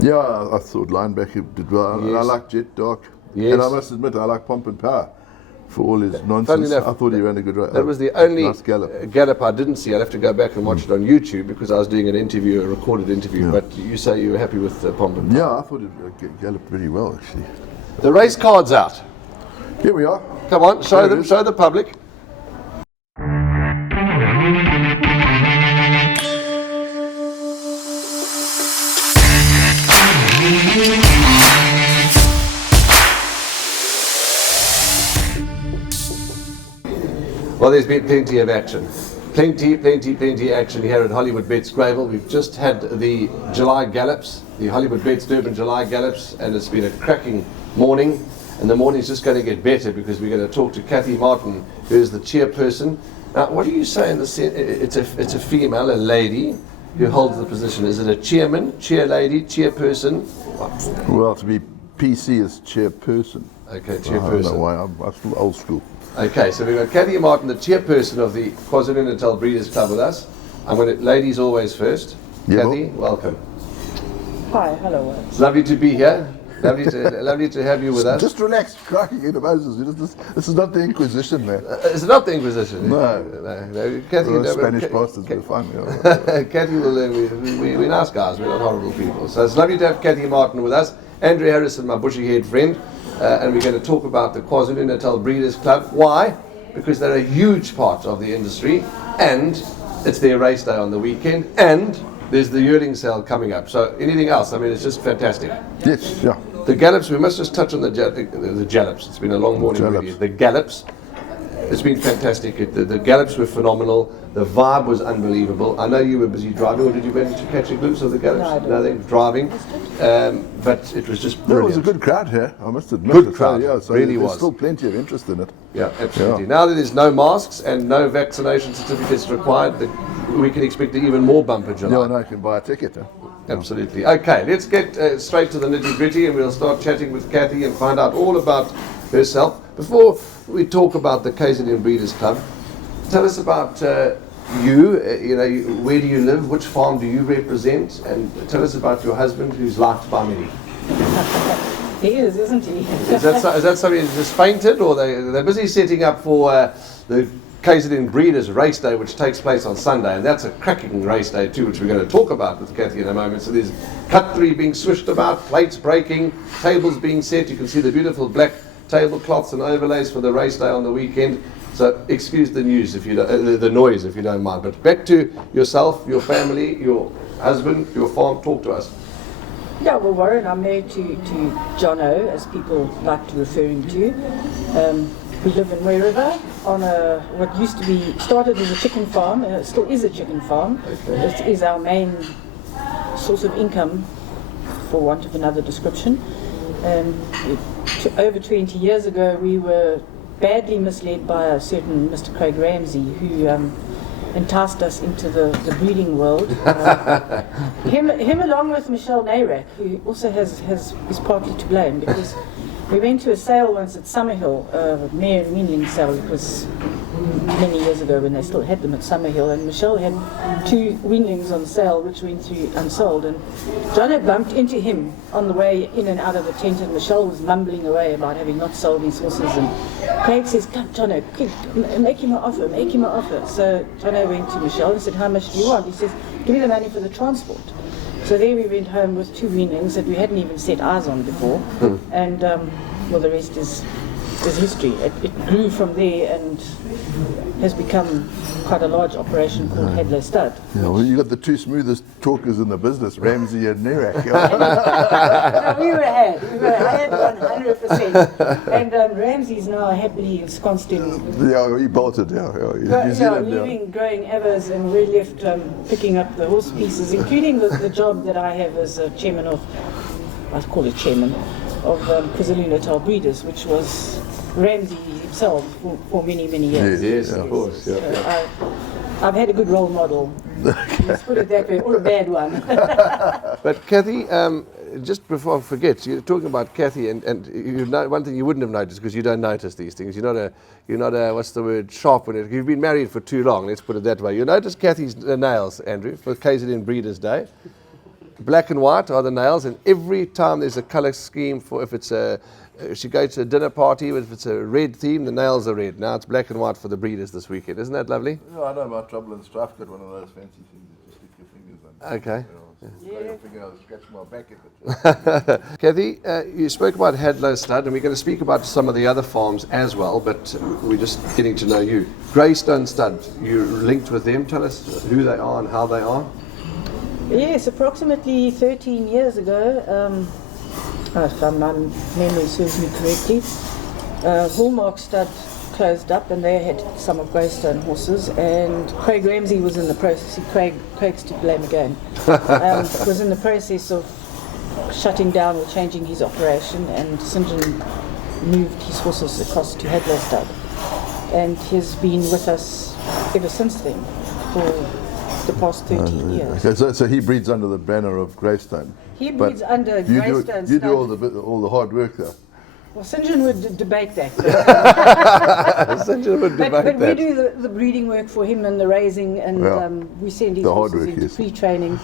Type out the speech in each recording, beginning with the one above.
Yeah, I thought linebacker did well. Yes. I like Jet Dark. Yes. And I must admit, I like Pomp and Power for all his nonsense. enough, I thought he ran a good race. That was the only nice gallop. gallop I didn't see. I'd have to go back and watch it on YouTube because I was doing an interview, a recorded interview. But you say you were happy with Pomp and Power. Yeah, I thought it galloped pretty well, actually. The race card's out. Here we are. Come on, show There it them, is. show the public. Well, there's been plenty of action. Plenty action here at Hollywood Bets Gravel. We've just had the July gallops, the Hollywood Bets Durban July gallops, and it's been a cracking morning. And the morning's just going to get better because we're going to talk to Cathy Martins, who is the chairperson. Now, what do you say in the sense? It's a female, a lady, who holds the position. Is it a chairman, chair lady, chairperson? Well, to be PC is chairperson. Okay, I don't chairperson. know why. I'm still old school. Okay, so we've got Cathy Martins, the chairperson of the KZN Breeders Club with us. I'm going to, ladies always first. Yeah, Cathy, welcome. Hi, hello. It's lovely to be here. Lovely to have you with us. Just relax, cracking into Moses. This is not the Inquisition, man. It's not the Inquisition. No. Cathy, Those Spanish bastards were fun. Cathy will. We're nice guys. We're not horrible people. So it's lovely to have Cathy Martins with us. Andrew Harrison, my bushy-haired friend, and we're going to talk about the KZN Breeders Club. Why? Because they're a huge part of the industry, and it's their race day on the weekend, and there's the yearling sale coming up. So anything else? I mean, it's just fantastic. Yes, yeah. The gallops, we must just touch on the gallops. It's been a long morning already. The gallops, it's been fantastic. The gallops were phenomenal. The vibe was unbelievable. I know you were busy driving, or did you manage to catch a glimpse of the gallops? No, I didn't. Nothing, driving. But it was just There brilliant. was a good crowd here, I must admit. Good crowd, Yeah, so really there's was. still plenty of interest in it. Yeah, absolutely. Yeah. Now that there's no masks and no vaccination certificates required, we can expect an even more bumper July. Yeah, no, you can buy a ticket. Huh? Absolutely. Okay, let's get straight to the nitty-gritty, and we'll start chatting with Cathy and find out all about herself. Before we talk about the KZN Breeders Club, tell us about you. Where do you live? Which farm do you represent? And tell us about your husband, who's liked by many. He is, isn't he? Is that something that's just fainted, or they're busy setting up for the KZN Breeders race day, which takes place on Sunday, and that's a cracking race day too, which we're going to talk about with Cathy in a moment. So there's cutlery being swished about, plates breaking, tables being set. You can see the beautiful black tablecloths and overlays for the race day on the weekend. So excuse the news if you don't, the noise if you don't mind. But back to yourself, your family, your husband, your farm. Talk to us. Yeah, well, Warren, I'm married to Jono, as people like to refer him to. We live in Way River on what used to be, started as a chicken farm, and it still is a chicken farm. Okay. It is our main source of income, for want of another description. Over 20 years ago, we were badly misled by a certain Mr. Craig Ramsey, who enticed us into the breeding world. Him along with Michelle Nayrak, who also is partly to blame, because we went to a sale once at Summerhill, a mare and weanling sale. It was many years ago when they still had them at Summerhill, and Michelle had 2 weanlings on sale which went through unsold, and John had bumped into him on the way in and out of the tent, and Michelle was mumbling away about having not sold his horses, and Craig says, "Come, Jono, quick, make him an offer." So Jono went to Michelle and said, "How much do you want?" He says, "Give me the money for the transport." So there we went home with 2 weanlings that we hadn't even set eyes on before, and well, the rest is history. It grew from there and has become quite a large operation called Hadlow Stud. Yeah, well, you got the 2 smoothest talkers in the business, Ramsey and Nayrak. No, we were ahead 100%. And Ramsey's now happily ensconced in Yeah, he bolted. New Zealand. leaving growing avers, and we're left picking up the horse pieces, including the job that I have as chairman of, I call it chairman, of KZN Breeders, which was Ramsey himself for many, many years. Yes, of course. Yeah. So I've had a good role model, let's put it that way, or a bad one. But Cathy, just before I forget, you're talking about Cathy, and you know, one thing you wouldn't have noticed, because you don't notice these things. You're not a what's the word, sharp on it. You've been married for too long. Let's put it that way. You notice Cathy's nails, Andrew, for KZN Breeders Day. black and white are the nails, and every time there's a colour scheme for if it's a she goes to a dinner party, if it's a red theme, the nails are red. Now it's black and white for the breeders this weekend. Isn't that lovely? Yeah, I know about Trouble and Strife. Got one of those fancy things that you stick your fingers on. Okay. Your finger, I'll scratch my back at it. Kathy, you spoke about Hadlow Stud, and we're going to speak about some of the other farms as well, but we're just getting to know you. Greystone Stud, you're linked with them. Tell us who they are and how they are. Yes, approximately 13 years ago, if my memory serves me correctly, Hallmark Stud closed up, and they had some of Greystone horses, and Craig Ramsey was in the process. Craig's to blame again. Was in the process of shutting down or changing his operation, and St. John moved his horses across to Hadlow Stud, and he's been with us ever since then for the past 13 years. Okay, so he breeds under the banner of Greystone. He breeds under you Greystone do, you Stud. do all the hard work there. Well, St. John would debate that. St. John would debate but we that. do the breeding work for him and the raising, and we send his The hard horses work, into yes. pre-training.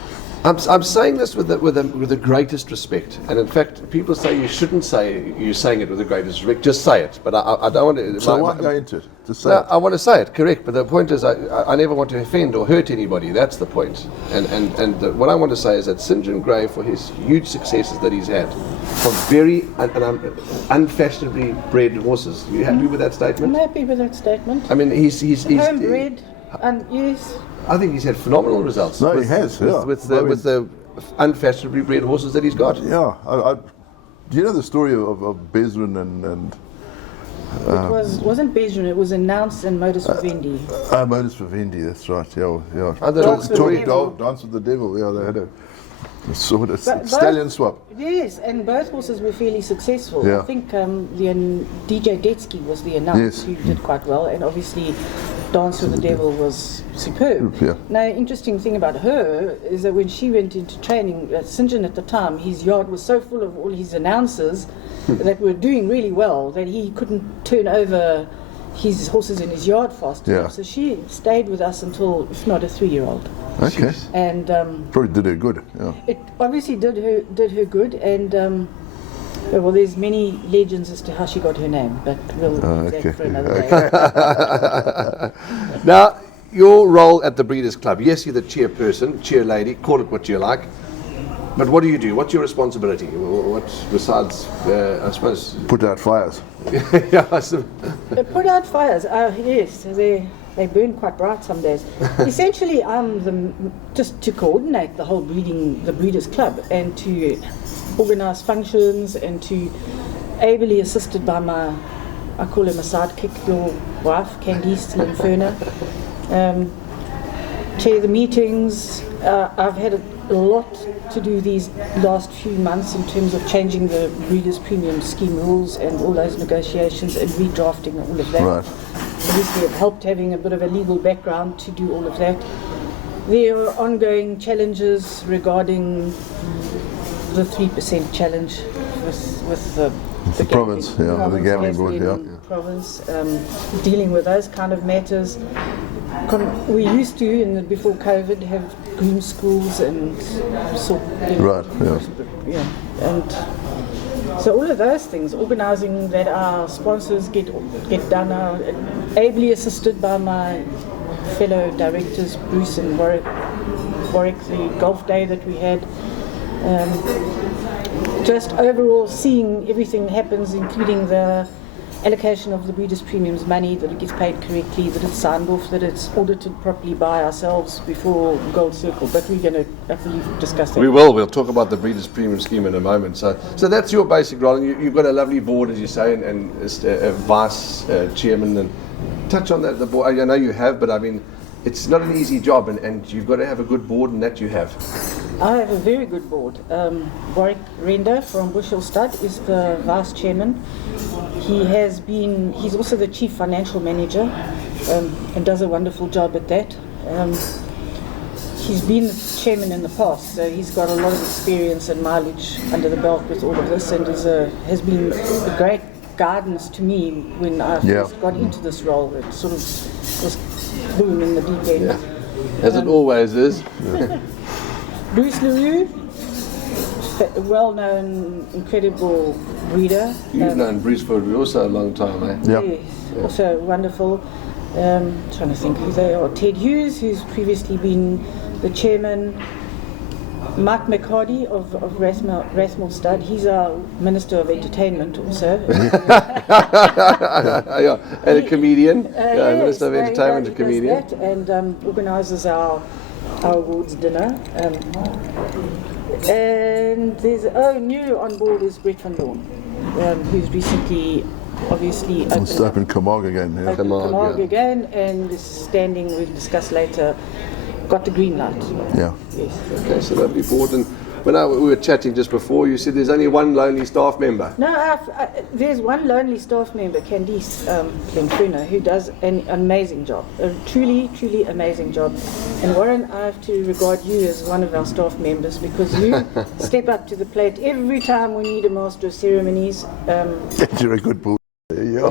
I'm saying this with the greatest respect, and in fact, people say you shouldn't say you're saying it with the greatest respect. Just say it, but I don't want to. So why go into it? Just say No, it. I want to say it, correct, but the point is I never want to offend or hurt anybody. That's the point. And what I want to say is that St. John Gray, for his huge successes that he's had, for very unfashionably bred horses. You happy with that I'm statement? happy with that statement. I mean, he's Homebred, and yes. I think he's had phenomenal results. No, he has, yeah. With the unfashionably bred horses that he's got. Yeah. Do you know the story of Bezrin and It wasn't Bezrin, it was announced in Modus Vivendi. Modus Vivendi? That's right. Yeah. Other Dance with the Devil. Dance with the Devil. Yeah, they had a sort of But stallion swap. Yes, and both horses were fairly successful. Yeah. I think DJ Detsky was the announcer who did quite well, and obviously Dance with the Devil was superb. Yeah. Now, interesting thing about her is that when she went into training at St. John at the time, his yard was so full of all his announcers that were doing really well that he couldn't turn over his horses in his yard fast enough. So she stayed with us until, if not a 3-year-old. Okay. And Probably did her good. Yeah. it obviously did her good, and well, there's many legends as to how she got her name, but we'll leave that for another day. Now, your role at the Breeders' Club. Yes, you're the chairperson, chair lady, call it what you like. But what do you do? What's your responsibility? What besides, I suppose? Put out fires. Yeah, They put out fires. Yes, they burn quite bright some days. Essentially, I'm just to coordinate the whole the Breeders' Club, and to organise functions, and to ably assisted by I call him a sidekick, your wife, Candice Lenferna. Chair the meetings. I've had a lot to do these last few months in terms of changing the Breeders' Premium Scheme rules and all those negotiations and redrafting all of that. Right. Obviously, it helped having a bit of a legal background to do all of that. There are ongoing challenges regarding the 3% challenge with the province, the gambling board, province, dealing with those kind of matters. We used to, before COVID, have groom schools and Right, and so all of those things, organising that our sponsors get done, are ably assisted by my fellow directors, Bruce and Warwick, the golf day that we had. Just overall seeing everything happens, including the allocation of the Breeders' Premiums money, that it gets paid correctly, that it's signed off, that it's audited properly by ourselves before Gold Circle. But we're going to, I believe, discuss that. We will. We'll talk about the Breeders' Premium Scheme in a moment. So that's your basic role. And you've got a lovely board, as you say, and a vice chairman. And touch on that. The board. I know you have, but I mean, it's not an easy job, and you've got to have a good board, and that you have. I have a very good board. Warwick Render from Bushel Stud is the vice chairman. He's also the chief financial manager, and does a wonderful job at that. He's been the chairman in the past, so he's got a lot of experience and mileage under the belt with all of this, and has been a great guidance to me when I first got into this role. It sort of was boom in the deep end. As it always is. Bruce LaRue, well-known, incredible breeder. You've known Bruce for also a long time, eh? Yeah. Yes, also wonderful. Trying to think who they are. Ted Hughes, who's previously been the chairman. Mike McHardy of Rathmore Stud, he's our Minister of Entertainment also. Yeah, and a comedian, Yes, Minister of Entertainment, he a comedian. does that, and organises our awards dinner. And there's new on board is Brett van Dorn, who's recently obviously It's up in Camargue again. Yeah. Camargue yeah. again, and is standing, we'll discuss later, got the green light. Yeah. Yes. Okay, so that'd be important. When we were chatting just before, you said there's only one lonely staff member. No, there's one lonely staff member, Candice Lenferna, who does an amazing job, a truly, truly amazing job. And Warren, I have to regard you as one of our staff members because you step up to the plate every time we need a master of ceremonies. You're a good bull. Yeah.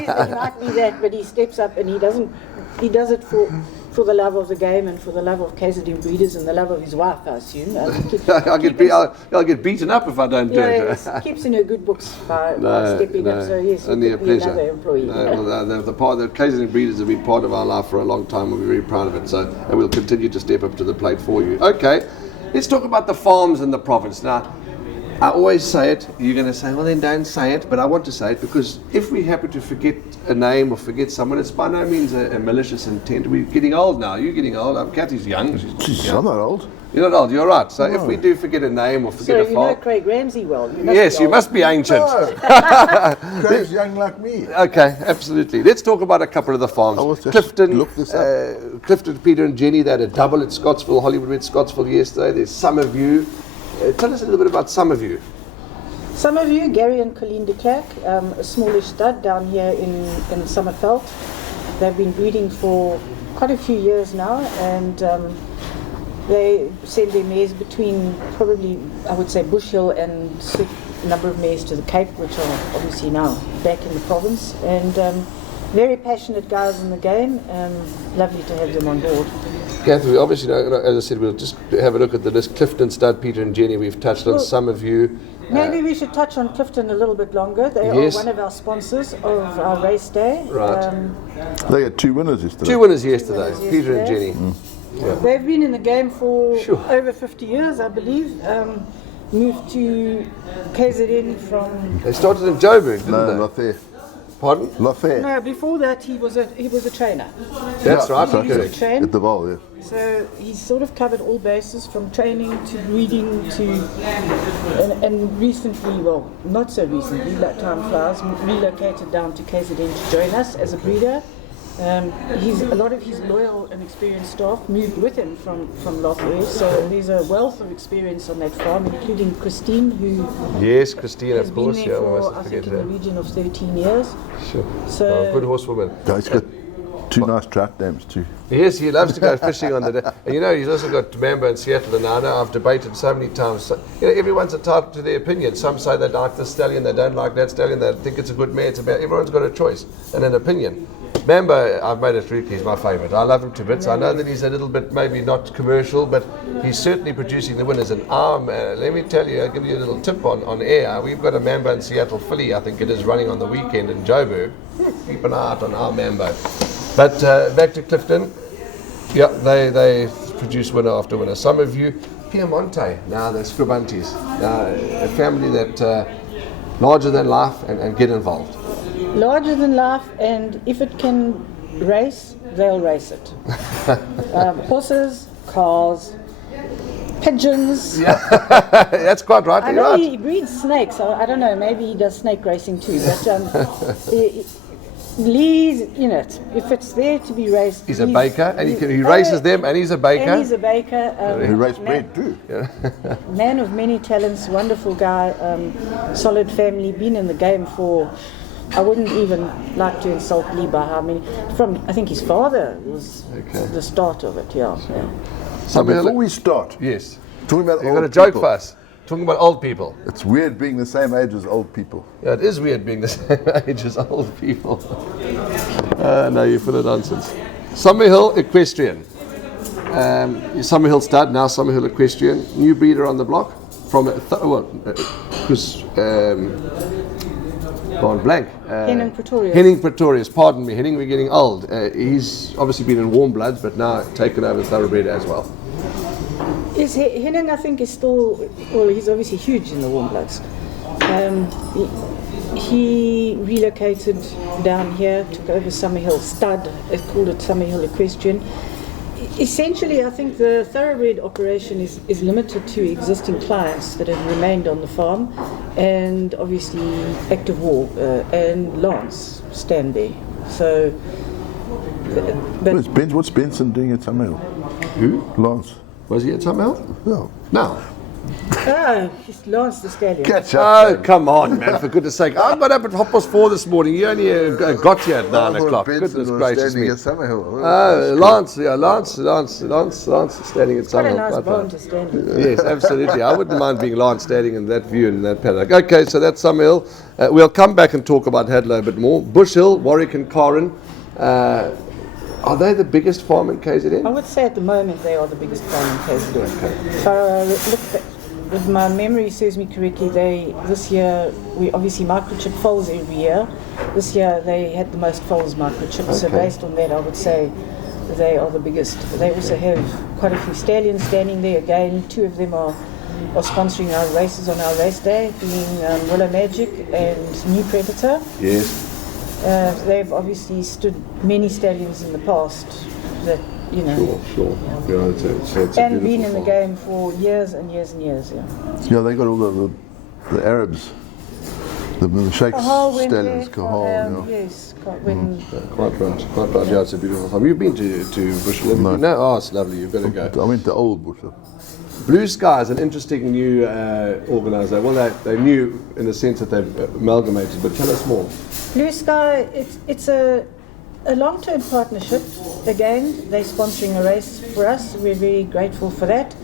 He might be that, but he steps up and he does it for the love of the game and for the love of KZN Breeders and the love of his wife, I assume. I'll get beaten up if I don't do it. Yes, keeps in her good books by stepping up. So yes, only you a could be pleasure. another employee. The KZN Breeders have been part of our life for a long time. We're very proud of it. So, and we'll continue to step up to the plate for you. Okay, let's talk about the farms in the province now. I always say it, you're going to say, well then don't say it, but I want to say it because if we happen to forget a name or forget someone, it's by no means a malicious intent. We're getting old now, you're getting old, Cathy's young. Jeez, I'm not old. You're not old, you're right. So if we do forget a name or So forget a you know farm, Craig Ramsey well. you must be ancient. No. Craig's young like me. Okay, absolutely. Let's talk about a couple of the farms. I was just Clifton, look this up. Clifton, Peter and Jenny, they had a double at Scottsville, Hollywood Red Scottsville yesterday. There's Summerview. Tell us a little bit about Summerview. Some of you, Gary and Colleen de Klerk, a smallish stud down here in Summerveld. They've been breeding for quite a few years now, and they send their mares between probably, I would say, Bush Hill and a number of mares to the Cape, which are obviously now back in the province. And very passionate guys in the game. Lovely to have them on board. Cathy, we obviously know, as I said, we'll just have a look at the list. Clifton, Stud, Peter and Jenny, we've touched on Summerview. Maybe we should touch on Clifton a little bit longer. They Yes. are one of our sponsors of our race day. Right. They had 2 winners yesterday. Two winners yesterday, winners Peter and yesterday. Jenny. They've been in the game for Sure. over 50 years, I believe. Moved to KZN from. They started in Joburg, didn't No, they? not there. Pardon? Not there. No, before that he was a trainer. That's Yeah, right, so- He used to okay. train. At the Val, yeah. So he's sort of covered all bases from training to breeding to, and recently, well, not so recently, like time flies, relocated down to KZN to join us as a breeder. A lot of his loyal and experienced staff moved with him from Lothway, so there's a wealth of experience on that farm, including Christine, who Yes, Christine, has of been course. there Yeah, we for, I mustn't think, forget in the her. region of 13 years. Sure. So Oh, good horsewoman. Yeah, he's got 2 nice trout dams too. Yes, he loves to go fishing on the day. And you know, he's also got Mambo in Seattle, and I know I've debated so many times. So, you know, everyone's entitled to their opinion. Some say they like this stallion, they don't like that stallion, they think it's a good mare. It's about everyone's got a choice and an opinion. Mambo, I've made it through, he's my favourite. I love him to bits. I know that he's a little bit maybe not commercial, but he's certainly producing the winners. And let me tell you, I'll give you a little tip on air. We've got a Mambo in Seattle filly, I think it is, running on the weekend in Joburg. Keep an eye out on our Mambo. But back to Clifton. Yeah, they produce winner after winner. Some of you, Piemonte, now the Scribantes, a family that larger than life and get involved. larger than life, and if it can race, they'll race it. Horses, cars, pigeons. That's quite right. I You're know right. he breeds snakes, so I don't know, maybe he does snake racing too, but Lee's in it. If it's there to be raced, He's a baker, and he races them, and he's a baker. And he's a baker. He raced bread too. Man of many talents, wonderful guy, solid family, been in the game for, I wouldn't even like to insult Lee by how many, I think his father was the start of it, yeah. So before we start, Yes. talking about You've old got a joke people, for us. Talking about old people. It's weird being the same age as old people. Yeah, it is weird being the same age as old people. No, you're full of nonsense. Summerhill Equestrian. Summerhill Stud, now Summerhill Equestrian. New breeder on the block. from because gone blank. Henning Pretorius. Henning Pretorius, pardon me. Henning, we're getting old. He's obviously been in warm bloods, but now taken over thoroughbred as well. Yes, Henning, I think, is still, well, he's obviously huge in the warm bloods. He relocated down here, took over Summerhill Stud, it called it Summerhill Equestrian. Essentially, I think the thoroughbred operation is limited to existing clients that have remained on the farm, and obviously Active War and Lance stand there. So, but What's Benson doing at Summerhill? Who? Lance. Was he at Summerhill? Yeah. No. He's Lance the Stallion. Catch up. Oh, come on, man, for goodness sake. I got up at 4:30 this morning. You only got here at 9 o'clock. Goodness gracious me. At Summerhill. Lance, standing at Quite a Summerhill. nice barn to stand in. Yes, absolutely. I wouldn't mind being Lance standing in that view and in that paddock. Okay, so that's Summerhill. We'll come back and talk about Hadlow a bit more. Bush Hill, Warwick and Karen. Are they the biggest farm in KZN? I would say at the moment they are the biggest farm in KZN. Okay. If I look back, if my memory serves me correctly, this year we obviously microchip foals every year. This year they had the most foals microchips, so based on that I would say they are the biggest. They also have quite a few stallions standing there. Again, 2 of them are sponsoring our races on our race day, being Willow Magic and New Predator. Yes. They've obviously stood many stallions in the past that, you know. Sure. Yeah, it's And a been in the farm. game for years and years and years, yeah. Yeah, they got all the Arabs. The Sheikh stallions, Kahal, yeah. Yes, when Quite right. Yeah, it's a beautiful farm. You've been to Bush Hill? No. No? Oh, it's lovely. You've got to go. I went to Old Bush. Blue Sky is an interesting new organisation. Well, they're new in the sense that they've amalgamated, but tell us more. Blue Sky, it's a long-term partnership. Again, they're sponsoring a race for us. We're very grateful for that.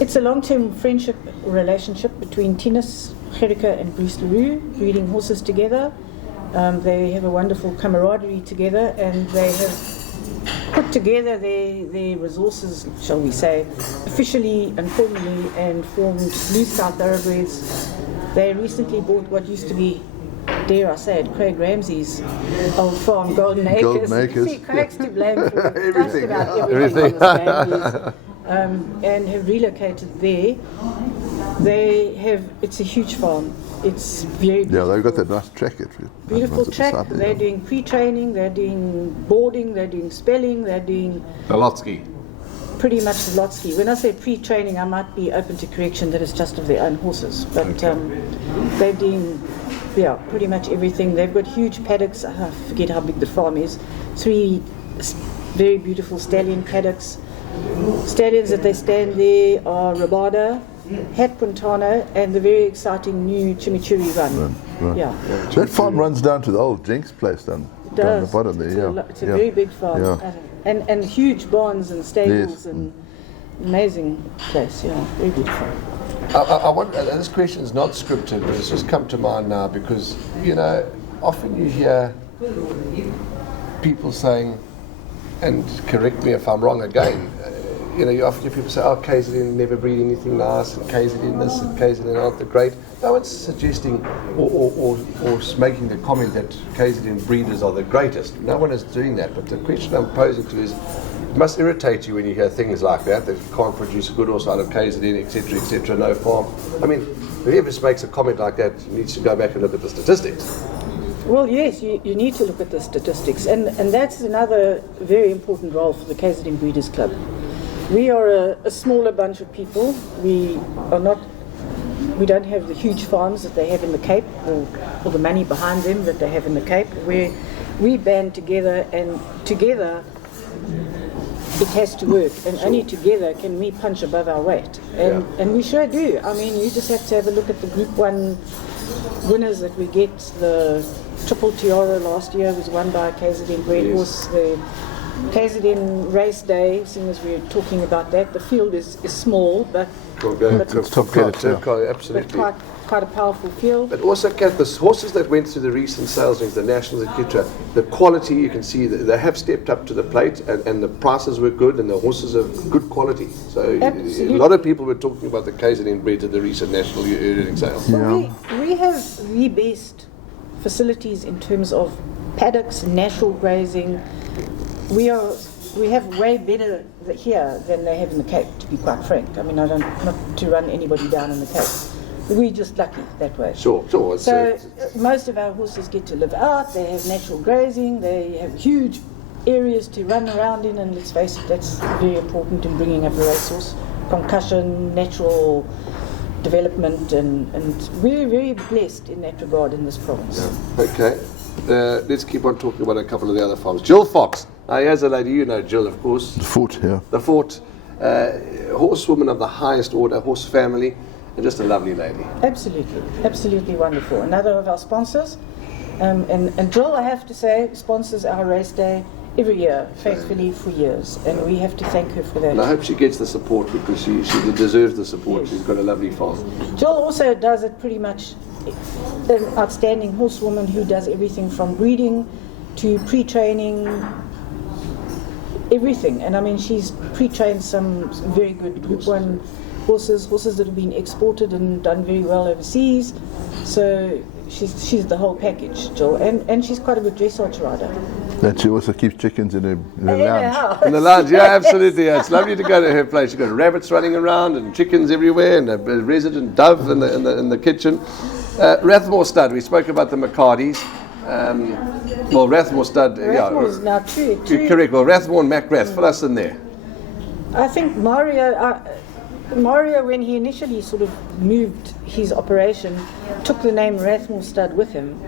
It's a long-term friendship relationship between Tinus Gericke and Bruce LaRue, breeding horses together. They have a wonderful camaraderie together, and they have put together their resources, shall we say, officially and formally, and formed Blue Sky Thoroughbreds. They recently bought what used to be, dare I say it, Craig Ramsey's old farm, Golden Acres. Golden Acres. See, Craig's to blame for Everything. just about everything. On this land, yes. And have relocated there. It's a huge farm. It's very beautiful. Yeah, they've got that nice track. Beautiful track. They're doing pre-training, they're doing boarding, they're doing spelling, they're doing Balotsky. pretty much the lot ski. When I say pre-training, I might be open to correction that it's just of their own horses. But they're doing, pretty much everything. They've got huge paddocks. I forget how big the farm is. 3 very beautiful stallion paddocks. Stallions that they stand there are Rabada, Het Puntano, and the very exciting new Chimichurri run. Right. Yeah. So that farm runs down to the old Jenks place down the bottom there. It's a very big farm. Yeah. And huge barns and stables Yes. and amazing place, very beautiful. I want, this question is not scripted, but it's just come to mind now because, often you hear people saying, and correct me if I'm wrong again, you often hear people say, oh, KZN never breed anything nice, and KZN this, and KZN aren't the great. No one's suggesting or making the comment that KZN breeders are the greatest. No one is doing that, but the question I'm posing to is, it must irritate you when you hear things like that you can't produce a good horse out of KZN, etc., no farm. I mean, whoever makes a comment like that needs to go back and look at the statistics. Well, yes, you need to look at the statistics, and that's another very important role for the KZN Breeders Club. We are a smaller bunch of people. We don't have the huge farms that they have in the Cape, or the money behind them that they have in the Cape. We band together, and together it has to work, and only together can we punch above our weight. And we sure do. I mean, you just have to have a look at the Group 1 winners that we get. The Triple Tiara last year was won by a KZN bred horse. The KZN race day, seeing as we're talking about that, the field is small, but It's top competitive, absolutely. but quite a powerful field. But also, Kat, the horses that went to the recent sales rings, the nationals, etc., the quality, you can see that they have stepped up to the plate, and the prices were good, and the horses are good quality. So Absolutely. a lot of people were talking about the KZN breed at the recent national yearling sales. Well, we have the best facilities in terms of paddocks, natural grazing. We have way better here than they have in the Cape, to be quite frank. I mean, not to run anybody down in the Cape. We're just lucky that way. Sure. So most of our horses get to live out, they have natural grazing, they have huge areas to run around in, and let's face it, that's very important in bringing up a racehorse. Concussion, natural development, and we're very blessed in that regard in this province. Yeah. Okay. Let's keep on talking about a couple of the other farms. Jill Fox. Here's a lady, you know Jill, of course. The Fort, yeah. The Fort, horsewoman of the highest order, horse family, and just a lovely lady. Absolutely wonderful. Another of our sponsors. And Jill, I have to say, sponsors our race day every year, faithfully for years. And we have to thank her for that. And I hope she gets the support, because she deserves the support. Yes. She's got a lovely farm. Jill also does it pretty much, an outstanding horsewoman who does everything from breeding to pre-training, everything. And I mean, she's pre-trained some very good Group 1 horses that have been exported and done very well overseas. So she's the whole package, Jill. And she's quite a good dressage rider. And she also keeps chickens in her lounge. In the lounge, yeah, absolutely. Yeah. It's lovely to go to her place. She's got rabbits running around and chickens everywhere, and a resident dove in the kitchen. Rathmore Stud, we spoke about the McCartys. Well, Rathmore Stud, Rathmore's now true. Correct. Well, Rathmore and Macrath, fill us in there. I think Mario, when he initially sort of moved his operation, took the name Rathmore Stud with him,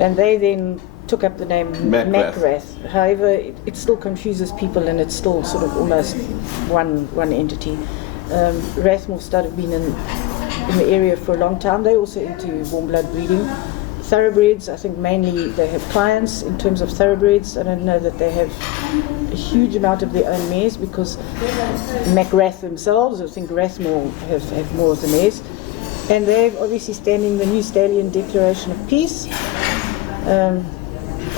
and they then took up the name Macrath. However, it still confuses people, and it's still sort of almost one entity. Rathmore Stud have been in the area for a long time. They're also into warm blood breeding. Thoroughbreds, I think mainly they have clients in terms of thoroughbreds. I don't know that they have a huge amount of their own mares, because Macrath themselves, I think Rathmore have more of the mares. And they're obviously standing the new Stallion Declaration of Peace.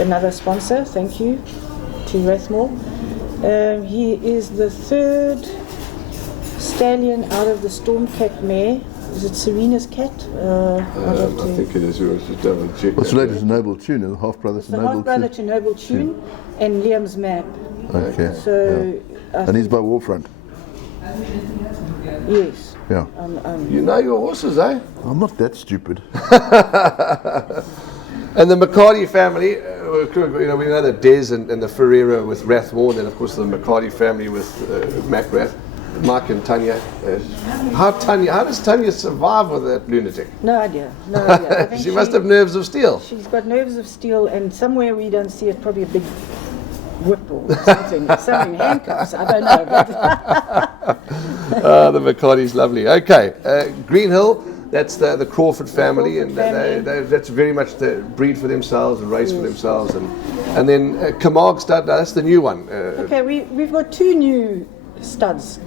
Another sponsor, thank you to Rathmore. He is the third Stallion out of the Stormcat mare. Is it Serena's cat? I think it is. We'll just double check. What's related to Noble Tune, the half brother to The Noble half brother Tune. to Noble Tune, and Liam's map. Okay. So, And he's by Warfront. yes. Yeah. You know your horses, eh? I'm not that stupid. And the McCarty family, we know the Des and the Ferreira with Rathmore, and then of course the McCarty family with Macrath, Mark and Tanya. How does Tanya survive with that lunatic? No idea. I think She must have nerves of steel. She's got nerves of steel, and somewhere we don't see it, probably a big whip or something, handcuffs. I don't know. The McCarty's lovely. Okay, Green Hill. That's the Crawford family, and that's very much the breed for themselves and race for themselves, and then Camargue Stud. That's the new one. Okay, we've got two new studs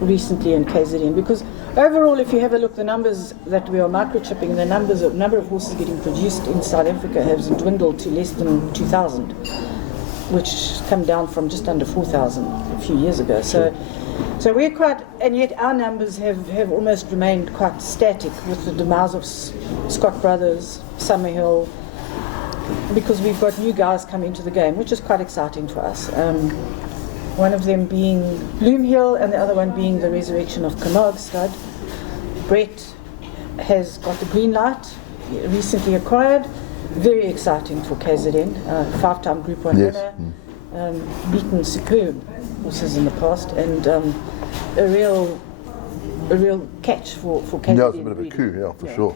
recently in KZN, because overall, if you have a look, the numbers that we are microchipping, the number of horses getting produced in South Africa has dwindled to less than 2,000, which has come down from just under 4,000 a few years ago. So we're quite, and yet our numbers have almost remained quite static with the demise of Scott Brothers, Summerhill, because we've got new guys come into the game, which is quite exciting for us. One of them being Bloomhill, and the other one being the resurrection of Camargue Stud. Brett has got the green light, recently acquired. Very exciting for KZN, 5-time Group 1 winner, beaten superb horses in the past, and a real catch for KZN. Yeah, it's a bit of a coup, yeah, for sure.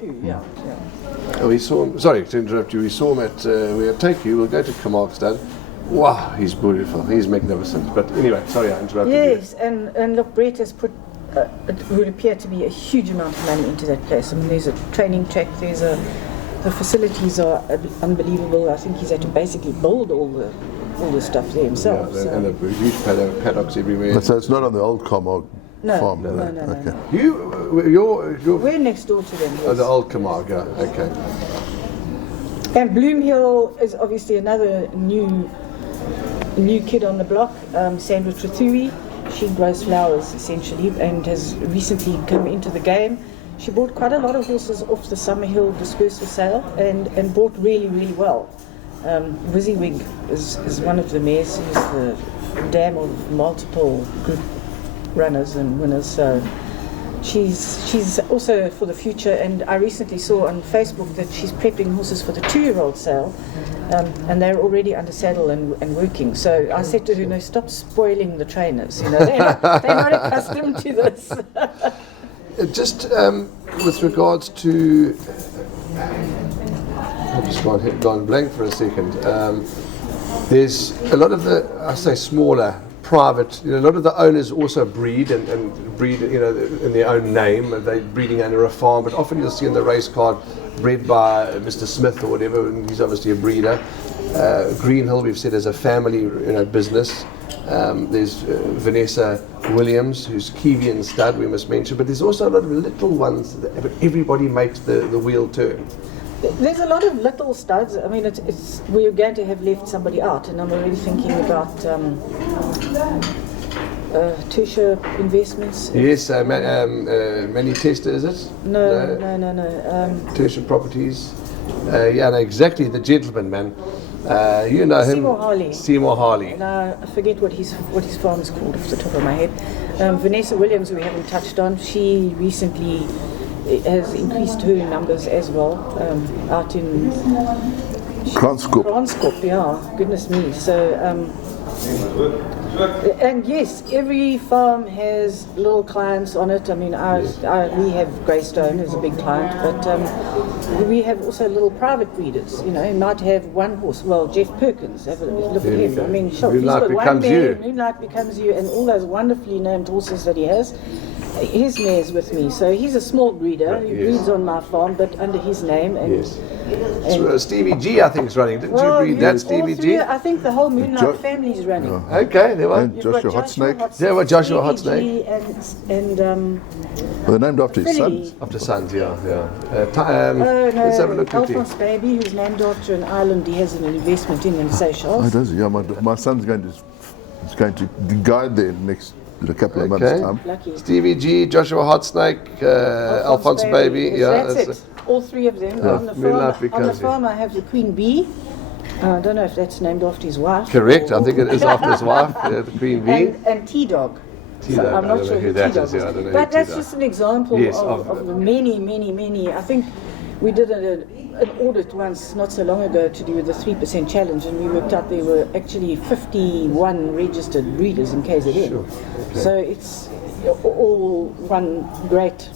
We saw him. Sorry to interrupt you. We saw him at. We'll take you. We'll go to Camargue Stud. Wow, he's beautiful. He's magnificent. But anyway, sorry I interrupted you. Yes, and look, Brett has put, it would appear to be a huge amount of money into that place. I mean, there's a training track, there's a the facilities are unbelievable. I think he's had to basically build all the stuff there himself. Yeah, so. and the huge paddocks everywhere. So it's not on the old Camargue farm? No. You're We're next door to them. the old Camargue, okay. And Bloom Hill is obviously another new kid on the block, Sandra Trathui. She grows flowers essentially and has recently come into the game. She bought quite a lot of horses off the Summerhill dispersal sale and bought really, really well. Wizzywig is one of the mares who's the dam of multiple group runners and winners. So she's also for the future, and I recently saw on Facebook that she's prepping horses for the 2-year-old sale, and they're already under saddle and working. So I said to her, no, stop spoiling the trainers. You know, they're not accustomed to this. Just with regards to, I've just gone blank for a second. There's a lot of the, I say smaller, private, a lot of the owners also breed and breed, in their own name. They're breeding under a farm, but often you'll see on the race card, bred by Mr. Smith or whatever, and he's obviously a breeder. Greenhill, we've said, is a family business. There's Vanessa Williams, who's KZN Stud, we must mention, but there's also a lot of little ones, but everybody makes the wheel turn. There's a lot of little studs. I mean, it's we're going to have left somebody out, and I'm already thinking about Tertia Investments. Yes, Manny Tester, is it? No. Tertia Properties. Yeah, no, exactly, the gentleman, man. You know him. Seymour Harley. And I forget what his farm's called off the top of my head. Vanessa Williams, we haven't touched on. She recently has increased her numbers as well, out in Kranskop, yeah, goodness me. So, and yes, every farm has little clients on it. I mean, we have Greystone as a big client, but we have also little private breeders. You might have one horse. Well, Jeff Perkins, have a look at him. I mean, sure, he's got one mare, Moonlight Becomes You, and all those wonderfully named horses that he has. His mare's with me, so he's a small breeder. He breeds on my farm, but under his name. And, and Stevie G, I think, is running. Didn't you breed that, Stevie G? I think the whole Moonlight family is running. Okay, there we and Joshua Hotsnake. Yeah, Joshua Hotsnake. And they're named after his sons. After sons, yeah. Let's have a look at Alphonse Baby, who's named after an island he has an investment in Seychelles. Oh, does he? Yeah, my son's going to guide there next. In a couple of months' time. Lucky. Stevie G, Joshua Hotsnake, Alphonse Baby. Yeah, that's it. All three of them. On the farm, I have the Queen Bee. I don't know if that's named after his wife. Correct. I think it is after his wife, the Queen Bee. And T-Dog. So I'm not sure who that is. I don't know. But that's just an example of many. I think we did an audit once, not so long ago, to do with the 3% challenge, and we worked out there were actually 51 registered breeders in KZN. Sure. Okay. So it's all one great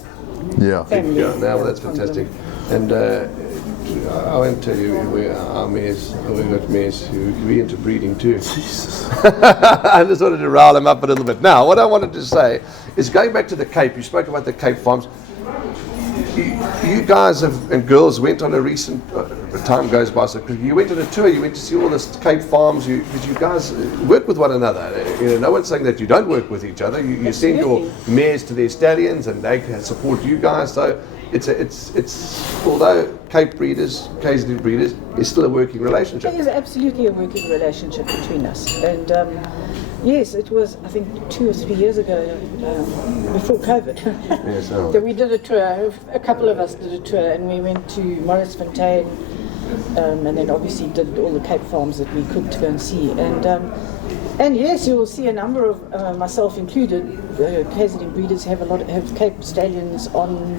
family. Yeah, now that's fantastic. And I won't tell you, we've got mares who can be into breeding too. Jesus. I just wanted to rile them up a little bit. Now, what I wanted to say is going back to the Cape, you spoke about the Cape farms. You guys and girls went on a recent time goes by so quickly. You went on a tour. You went to see all the Cape farms. Because you guys work with one another. No one's saying that you don't work with each other. You send your mares to their stallions, and they can support you guys. So it's although Cape Breeders, KZN Breeders, is still a working relationship. It is absolutely a working relationship between us. And yes, it was, I think, 2 or 3 years ago, before COVID, that we did a tour. A couple of us did a tour, and we went to Morris Fontaine, and then obviously did all the Cape farms that we could to go and see. And yes, you will see a number of, myself included, KZN Breeders have Cape stallions on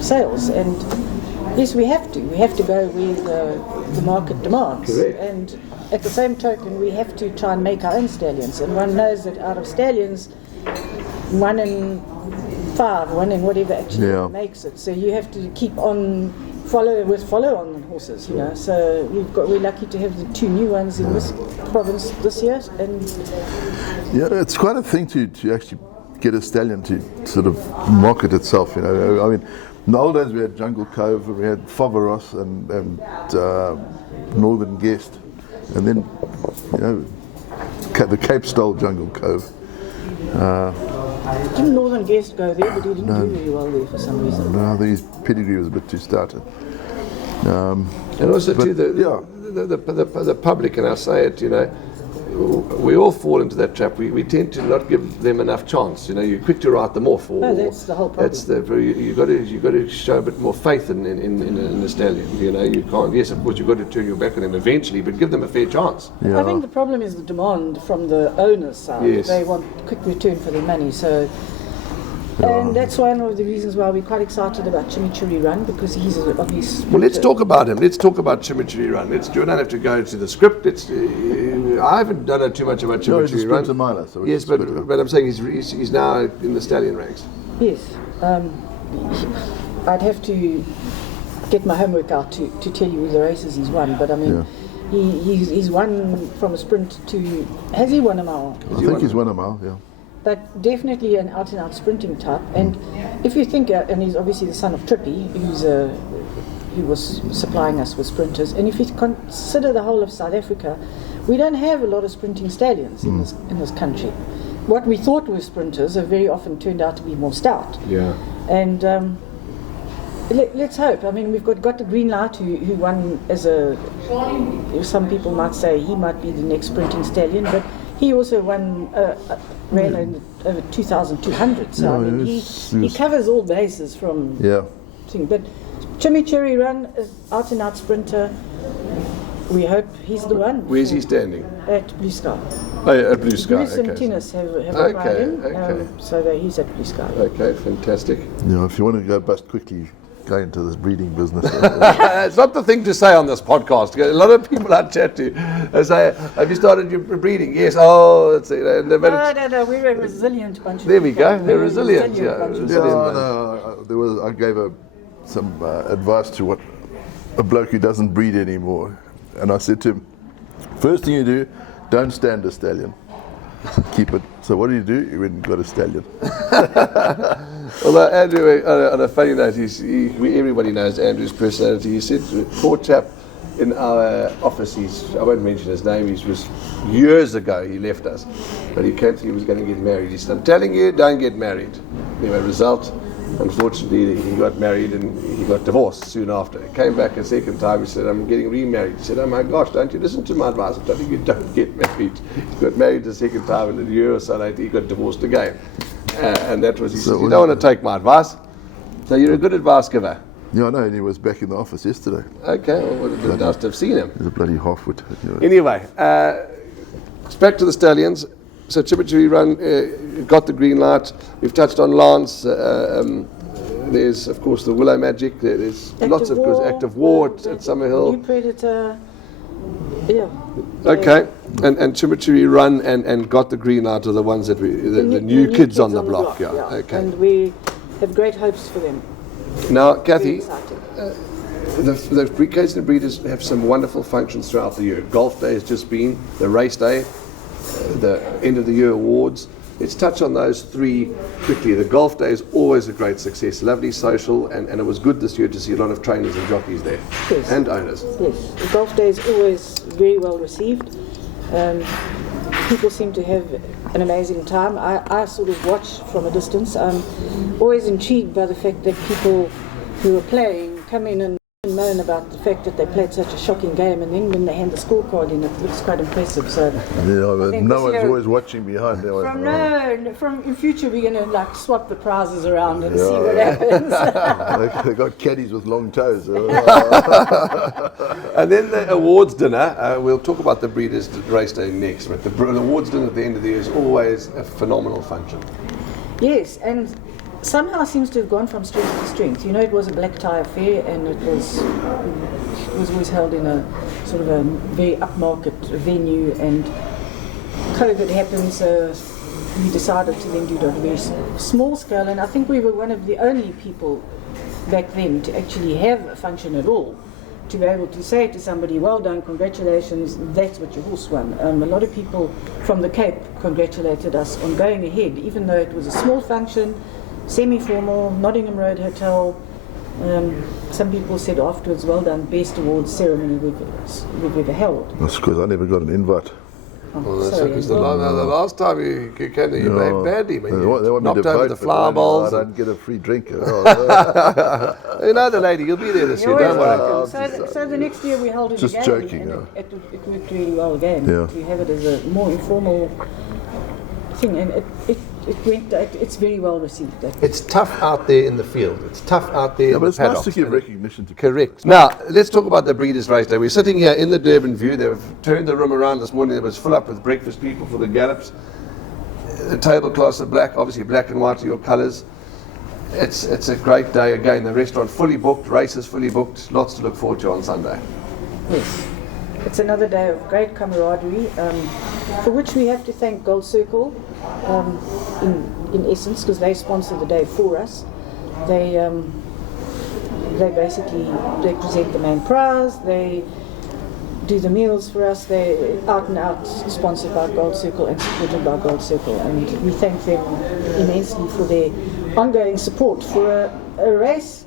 sales, and yes, we have to go where the market demands. Correct. And at the same token, we have to try and make our own stallions, and one knows that out of stallions, 1 in 5, 1 in whatever actually makes it. So you have to keep on follow on horses, So we're lucky to have the 2 new ones in this province this year, and it's quite a thing to actually get a stallion to sort of market itself. I mean, In the old days we had Jungle Cove, we had Foveros and Northern Guest, and then the Cape stole Jungle Cove. Didn't Northern Guest go there, but he didn't do very well there for some reason. No, I think his pedigree was a bit too started. And also too, the public, and I say it, we all fall into that trap. We tend to not give them enough chance. You're quick to write them off. No, that's the whole problem. That's you got to show a bit more faith in the stallion. You can't. Yes, of course, you've got to turn your back on them eventually, but give them a fair chance. Yeah. I think the problem is the demand from the owner's side. Yes. They want quick return for their money. So. And that's one of the reasons why we're quite excited about Chimichurri Run, because he's an obvious. Well, let's talk about him. Let's talk about Chimichurri Run. We don't have to go to the script. I haven't done too much about Chimichurri Run. Sprinter miler, so yes, but I'm saying he's now in the stallion ranks. Yes. I'd have to get my homework out to tell you the races he's won, but I mean, he's won from a sprint to. Has he won a mile? I think he's won a mile, yeah. But definitely an out-and-out sprinting type. And if you think, and he's obviously the son of Trippy, who was supplying us with sprinters. And if you consider the whole of South Africa, we don't have a lot of sprinting stallions in this country. What we thought were sprinters have very often turned out to be more stout. Yeah. And let's hope. I mean, we've got the Green Light who won as some people might say he might be the next sprinting stallion, but he also ran over 2,200. So I mean, he covers all bases from thing. But Chimichurri Run, out and out sprinter. We hope he's the one. Where's he standing? At Blue Sky. Oh, yeah, at Blue Sky. Bruce and Tinnis have applied him, so that he's at Blue Sky. Okay, fantastic. If you want to go bust quickly, go into this breeding business. It's not the thing to say on this podcast. A lot of people I chat to say, "Have you started your breeding?" Yes. Oh, it's, No, we're a resilient bunch of There we people. go. They're resilient. I gave some advice to what a bloke who doesn't breed anymore, and I said to him, first thing you do, don't stand a stallion. Keep it. So what do? You went and got a stallion. Although Andrew, on a funny note, everybody knows Andrew's personality. He said, poor chap in our office, I won't mention his name, he was years ago, he left us, but he came to, he was going to get married. He said, I'm telling you, don't get married. Anyway, result, unfortunately, he got married and he got divorced soon after. He came back a second time, he said, I'm getting remarried. He said, oh my gosh, don't you listen to my advice? I'm telling you, don't get married. He got married the second time, and a year or so later, he got divorced again. And that was, he said, you don't want to take my advice, so you're a good advice giver. Yeah, I know, and he was back in the office yesterday. Okay, well, it must have seen him. He's a bloody half-wit. Anyway, back to the stallions. So Chimichurri Run got the green light. We've touched on Lance. There's, of course, the Willow Magic. There's lots of good Active War at Summerhill. New Predator. Yeah. Okay, and Chimichurri Run and got the green light are the ones that the new kids on the block. Yeah. Okay. And we have great hopes for them. Now, Cathy, the KZN Breeders have some wonderful functions throughout the year. Golf Day has just been, the race day, the end of the year awards. Let's touch on those three quickly. The Golf Day is always a great success, lovely social, and it was good this year to see a lot of trainers and jockeys there, yes. And owners. Yes, the Golf Day is always very well received. People seem to have an amazing time. I sort of watch from a distance. I'm always intrigued by the fact that people who are playing come in and moan about the fact that they played such a shocking game, and then when they hand the scorecard in, it looks quite impressive. So but no one's always watching behind. From in future we're going to swap the prizes around and see what happens. They got caddies with long toes. And then the awards dinner. We'll talk about the Breeders' race day next, but the awards dinner at the end of the year is always a phenomenal function. Yes, and somehow seems to have gone from strength to strength. It was a black tie affair, and it was always held in a sort of a very upmarket venue, and COVID happened, so we decided to then do it on a very small scale, and I think we were one of the only people back then to actually have a function at all, to be able to say to somebody, well done, congratulations, that's what your horse won. A lot of people from the Cape congratulated us on going ahead, even though it was a small function, semi-formal, Nottingham Road Hotel, Some people said afterwards, well done, best awards ceremony we've ever held. That's because I never got an invite. Well, that's Sorry. because the last time you came there, you behaved badly. Man. They want me to Knocked over vote, the but flower I bowls. don't get a free drink. You know the lady, you'll be there this year, You're don't always worry. welcome. So the next year we hold it Just again. joking, and yeah. it worked really well again. Yeah. We have it as a more informal thing, and it's very well received. It's tough out there in the field. It's tough out there Yeah, in but the it's nice paddocks. to give recognition to Correct. Now, let's talk about the Breeders' Race Day. We're sitting here in the Durban View. They've turned the room around this morning. It was full up with breakfast people for the gallops. The tablecloths are black, obviously black and white are your colours. It's a great day. Again, the restaurant fully booked, races fully booked. Lots to look forward to on Sunday. Yes. It's another day of great camaraderie, for which we have to thank Gold Circle, in essence, because they sponsor the day for us. They present the main prize, they do the meals for us, they out and out sponsored by Gold Circle and supported by Gold Circle, and we thank them immensely for their ongoing support for a race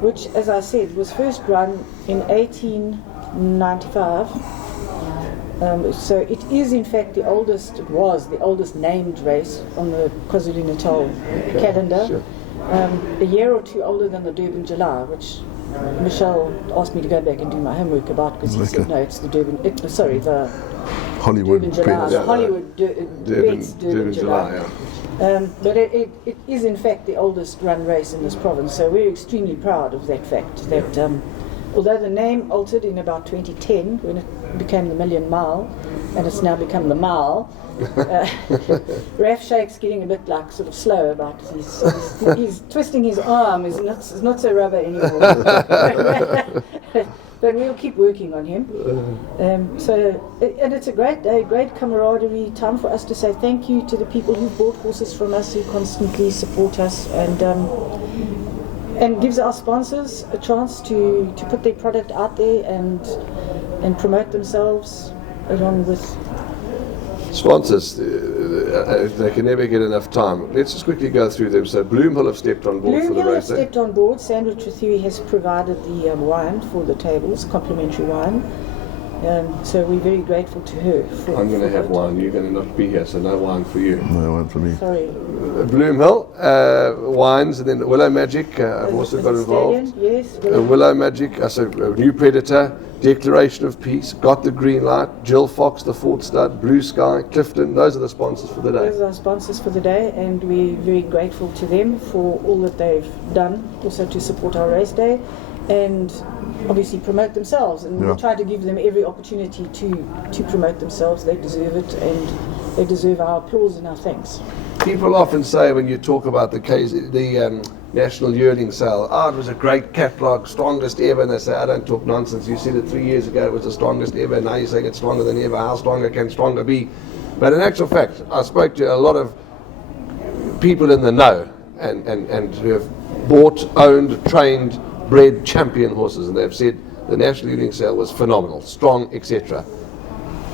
which, as I said, was first run in 1895. So it is in fact it was the oldest named race on the KwaZulu-Natal calendar. Sure. A year or two older than the Durban July, which Michelle asked me to go back and do my homework about, because he said no, it's the the Hollywood. Durban July, Prince. the Hollywood Durban July, July. yeah. But it is in fact the oldest run race in this province, so we're extremely proud of that fact. That although the name altered in about 2010 when it became the Million Mile, and it's now become the Mile, Raf Shake's getting a bit like sort of slow about it. He's twisting his arm. Is not so rubber anymore. But we'll keep working on him. And it's a great day, great camaraderie, time for us to say thank you to the people who bought horses from us, who constantly support us, and gives our sponsors a chance to put their product out there and promote themselves along with Sponsors, they can never get enough time. Let's just quickly go through them. So Bloomhill have stepped on board for the Bloomhill race have day. stepped on board. Sandwich Theory has provided the wine for the tables, complimentary wine. So we're very grateful to her. I'm going to have wine. You're going to not be here, so no wine for you. No one for me. Sorry. Bloomhill wines, and then Willow Magic. I've also got involved. Stallion, yes. Willow Magic, New Predator, Declaration of Peace, Got the Green Light, Jill Fox, the Ford Stud, Blue Sky, Clifton. Those are the sponsors for the day. Those are our sponsors for the day, and we're very grateful to them for all that they've done, also to support our race day, and obviously promote themselves. And we try to give them every opportunity to promote themselves. They deserve it, and they deserve our applause and our thanks. People often say when you talk about the National Yearling Sale, it was a great catalogue, strongest ever, and they say, I don't talk nonsense. You said it 3 years ago, it was the strongest ever, and now you're saying it's stronger than ever. How stronger can stronger be? But in actual fact, I spoke to a lot of people in the know and who have bought, owned, trained, bred champion horses, and they've said the National Yearling Sale was phenomenal, strong, etc.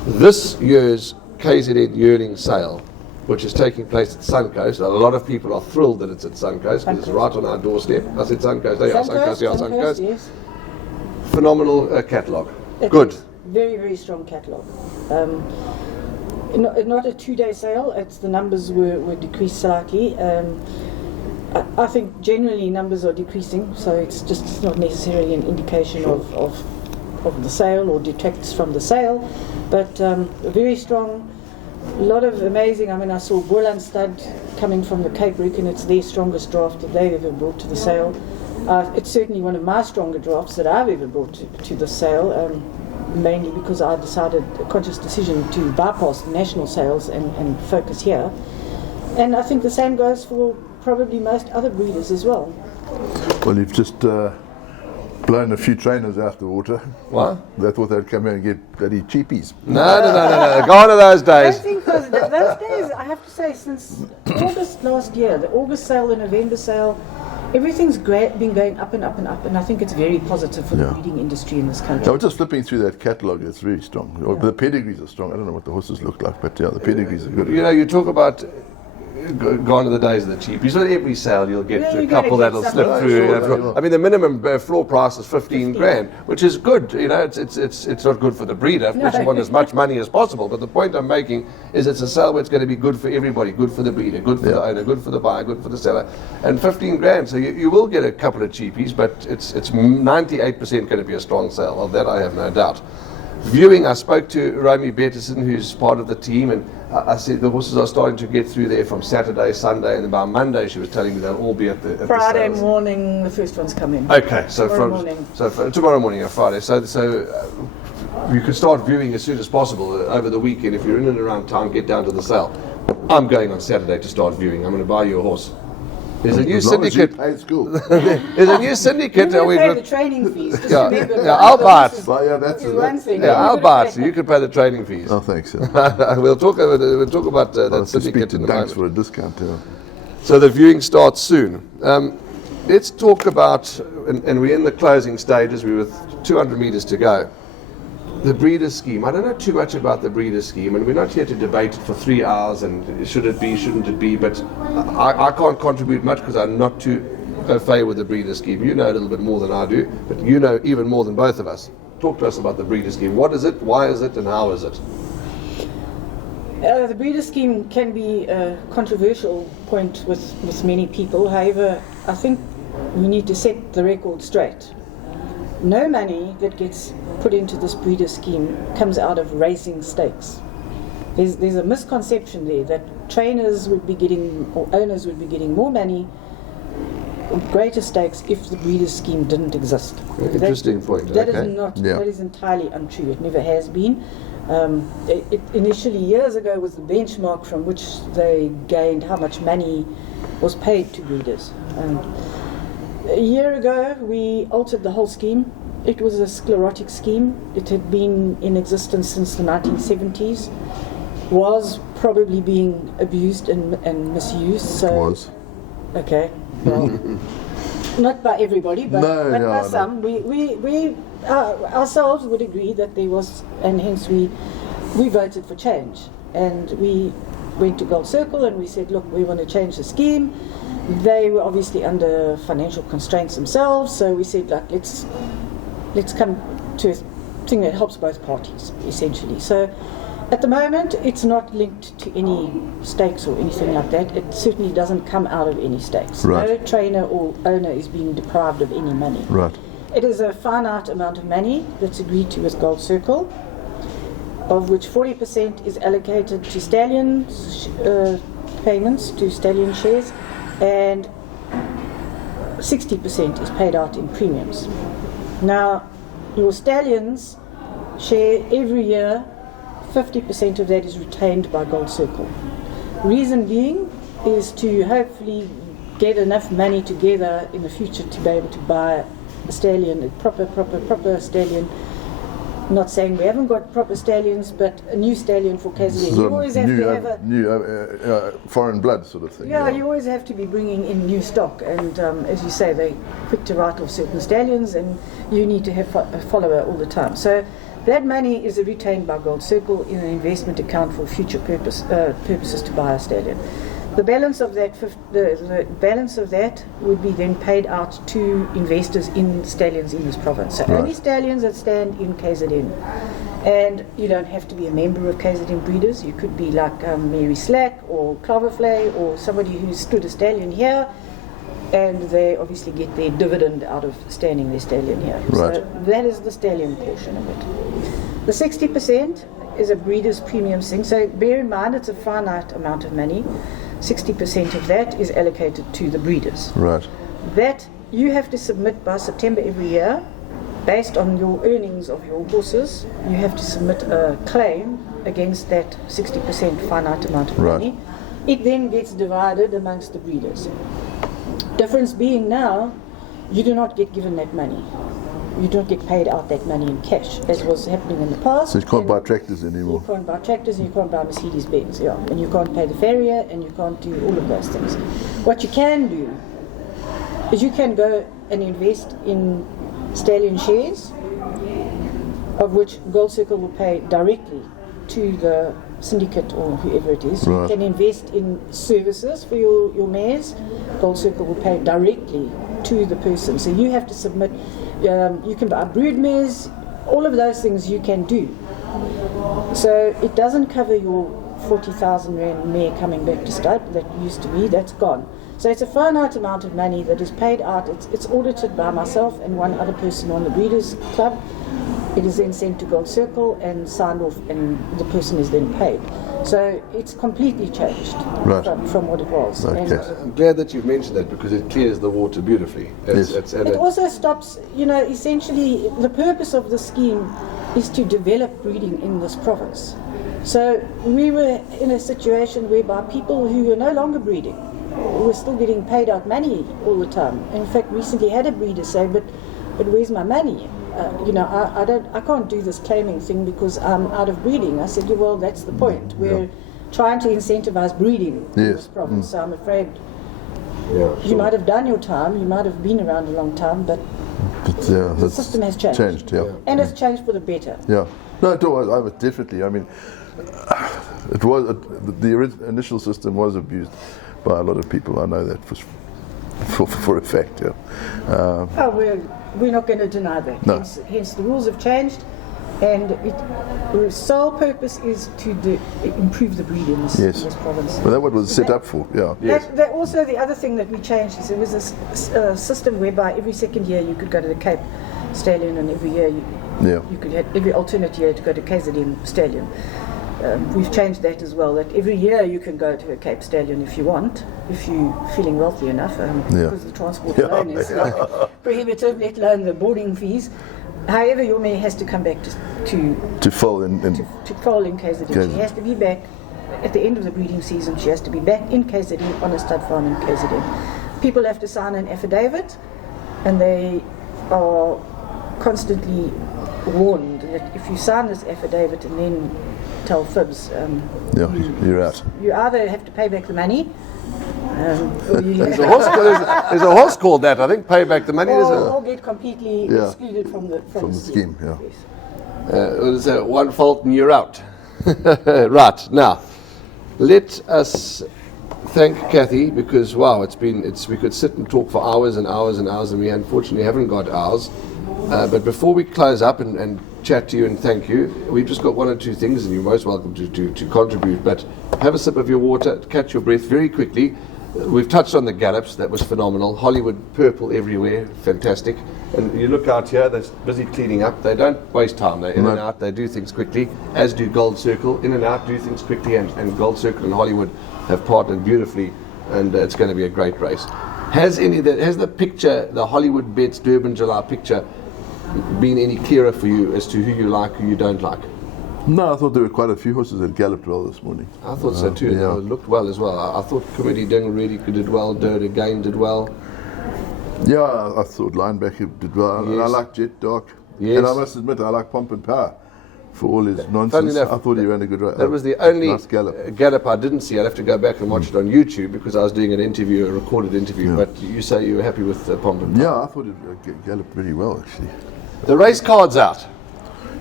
This year's KZN Yearling Sale, which is taking place at Suncoast. A lot of people are thrilled that it's at Suncoast because it's right on our doorstep. I said Suncoast, Suncoast. Yes. Phenomenal catalogue. It's Good. Very, very strong catalogue. Not a 2-day sale. It's the numbers were decreased slightly. I think generally numbers are decreasing, so it's not necessarily an indication of the sale or detracts from the sale, but very strong. A lot of amazing. I mean, I saw Durban Stud coming from the Cape Rook, and it's their strongest draft that they've ever brought to the sale. It's certainly one of my stronger drafts that I've ever brought to the sale, mainly because I decided a conscious decision to bypass the national sales and focus here. And I think the same goes for probably most other breeders as well. Well, you've just blown a few trainers out the water. What? They thought they'd come here and get bloody cheapies. No. Gone are those days. I think those days, I have to say, since August last year, the August sale, the November sale, everything's been going up and up and up, and I think it's very positive for the breeding industry in this country. I was just flipping through that catalogue. It's very strong. The pedigrees are strong. I don't know what the horses look like, but yeah, the pedigrees are good. You know, you talk about gone are the days of the cheapies. So at every sale you'll get Yeah, a you couple gotta get that'll slip something. through. Sure, I mean, the minimum floor price is 15 grand, which is good. You know, it's not good for the breeder. Of course, you want as much money as possible. But the point I'm making is it's a sale where it's going to be good for everybody, good for the breeder, good for the owner, good for the buyer, good for the seller, and 15 grand. So you will get a couple of cheapies, but it's 98% going to be a strong sale. Of that, I have no doubt. Viewing, I spoke to Romy Betterson, who's part of the team, and I said the horses are starting to get through there from Saturday, Sunday, and by Monday she was telling me they'll all be at the Friday sales. morning, the first ones come in. Okay, so tomorrow morning or Friday. So you can start viewing as soon as possible over the weekend. If you're in and around town, get down to the sale. I'm going on Saturday to start viewing. I'm going to buy you a horse. There's a new As long as you syndicate. pay school. There's a new syndicate. You will pay the training fees. Just remember, I'll buy it. Well, yeah, that's one thing. Yeah, I'll buy it. So you can pay the training fees. Oh, thanks. Yeah. We'll talk about I'll that have to speak syndicate to in a Dunks moment. for a discount. Yeah. So the viewing starts soon. Let's talk about, and we're in the closing stages. We're with 200 meters to go. The breeder scheme. I don't know too much about the breeder scheme, and we're not here to debate it for 3 hours and should it be, shouldn't it be, but I can't contribute much because I'm not too au fait with the breeder scheme. You know a little bit more than I do, but you know even more than both of us. Talk to us about the breeder scheme. What is it, why is it, and how is it? The breeder scheme can be a controversial point with many people. However, I think we need to set the record straight. No money that gets put into this breeder scheme comes out of racing stakes. There's a misconception there that trainers would be getting, or owners would be getting more money, greater stakes, if the breeder scheme didn't exist. Interesting point. That Okay. is not. Yeah. That is entirely untrue. It never has been. It initially, years ago, was the benchmark from which they gained how much money was paid to breeders. A year ago, we altered the whole scheme. It was a sclerotic scheme. It had been in existence since the 1970s. Was probably being abused and misused. So It was. okay. Well, not by everybody, but, No, but no, by no. some. We ourselves would agree that there was, and hence we voted for change. And we went to Gold Circle and we said, look, we want to change the scheme. They were obviously under financial constraints themselves, so we said, like, let's come to a thing that helps both parties, essentially. So at the moment, it's not linked to any stakes or anything like that. It certainly doesn't come out of any stakes. Right. No trainer or owner is being deprived of any money. Right. It is a finite amount of money that's agreed to with Gold Circle, of which 40% is allocated to stallion payments, to stallion shares, and 60% is paid out in premiums. Now, your stallions share every year, 50% of that is retained by Gold Circle. Reason being is to hopefully get enough money together in the future to be able to buy a stallion, a proper stallion. Not saying we haven't got proper stallions, but a new stallion for KZN. You always have to have a new foreign blood sort of thing. yeah, you always have to be bringing in new stock, and as you say, they're quick to write off certain stallions, and you need to have a follower all the time. So that money is retained by Gold Circle in an investment account for future purposes to buy a stallion. The balance of that, the balance of that would be then paid out to investors in stallions in this province. So Right. only stallions that stand in KZN. And you don't have to be a member of KZN Breeders. You could be like Mary Slack or Cloverflay or somebody who's stood a stallion here, and they obviously get their dividend out of standing their stallion here. Right. So that is the stallion portion of it. The 60% is a breeder's premium thing. So bear in mind it's a finite amount of money. 60% of that is allocated to the breeders. Right. That you have to submit by September every year. Based on your earnings of your horses, you have to submit a claim against that 60% finite amount of Right. money. It then gets divided amongst the breeders. Difference being now, you do not get given that money. You don't get paid out that money in cash, as was happening in the past. So you can't And buy tractors you anymore. can't buy tractors and you can't buy Mercedes-Benz, yeah. And you can't pay the farrier and you can't do all of those things. What you can do is you can go and invest in stallion shares, of which Gold Circle will pay directly to the syndicate or whoever it is. Right. You can invest in services for your mares. Gold Circle will pay directly to the person. So you have to submit, you can buy brood mares, all of those things you can do. So it doesn't cover your 40,000 Rand mare coming back to stud that used to be, that's gone. So it's a finite amount of money that is paid out. It's audited by myself and one other person on the Breeders' Club. It is then sent to Gold Circle and signed off, and the person is then paid. So it's completely changed Right. from what it was. Okay. And I'm glad that you've mentioned that because it clears the water beautifully. Yes. it also stops, essentially the purpose of the scheme is to develop breeding in this province. So we were in a situation whereby people who were no longer breeding were still getting paid out money all the time. In fact, recently had a breeder say, but where's my money? I can't do this claiming thing because I'm out of breeding. I said, well, that's the point. We're trying to incentivize breeding in this province. So I'm afraid you might have done your time, you might have been around a long time, but the system has changed. And it's changed for the better. Yeah. No, it was. I was definitely. I mean, it was the initial system was abused by a lot of people. I know that for a fact. Yeah. We're not going to deny that. No. Hence the rules have changed, and the sole purpose is to improve the breed in this province. Well, that's what it was set up for. Yeah. Yes. That also, the other thing that we changed is there was a system whereby every second year you could go to the Cape Stallion, and every year you could have every alternate year to go to KZN Stallion. We've changed that as well, that every year you can go to a Cape Stallion if you want, if you're feeling wealthy enough, because the transport alone is prohibitive, let alone the boarding fees. However, your mare has to come back to foal in to foal in KZN. She has to be back at the end of the breeding season. She has to be back in KZN on a stud farm in KZN. People have to sign an affidavit, and they are constantly warned that if you sign this affidavit and then tell fibs, you're out. you either have to pay back the money, or you There's a horse called that, I think, pay back the money. or get completely excluded from the scheme. Yeah. There's one fault and you're out. Right, now, let us thank Cathy, because wow, we could sit and talk for hours and hours and hours, and we unfortunately haven't got hours. But before we close up and chat to you and thank you, we've just got one or two things, and you're most welcome to contribute, but have a sip of your water, catch your breath very quickly. We've touched on the gallops, that was phenomenal. Hollywood purple everywhere, fantastic. And you look out here, they're busy cleaning up. They don't waste time, they're in and out, they do things quickly, as do Gold Circle, in and out, do things quickly, and Gold Circle and Hollywood have partnered beautifully, and it's going to be a great race. Has the picture, the Hollywood Bets Durban July picture, been any clearer for you as to who you like, who you don't like? No, I thought there were quite a few horses that galloped well this morning. I thought so too. Yeah. It looked well as well. I thought Committee Ding really did well. Dirt again did well. Yeah, I thought Linebacker did well. And I like Jet Dark. Yes. And I must admit, I like Pomp and Power for all his Funny nonsense. enough, I thought he ran a good race. That was the only nice gallop. gallop I didn't see. I'd have to go back and watch it on YouTube because I was doing an interview, a recorded interview. Yeah. But you say you were happy with Pomp and Power. Yeah, I thought it galloped very well, actually. The race card's out.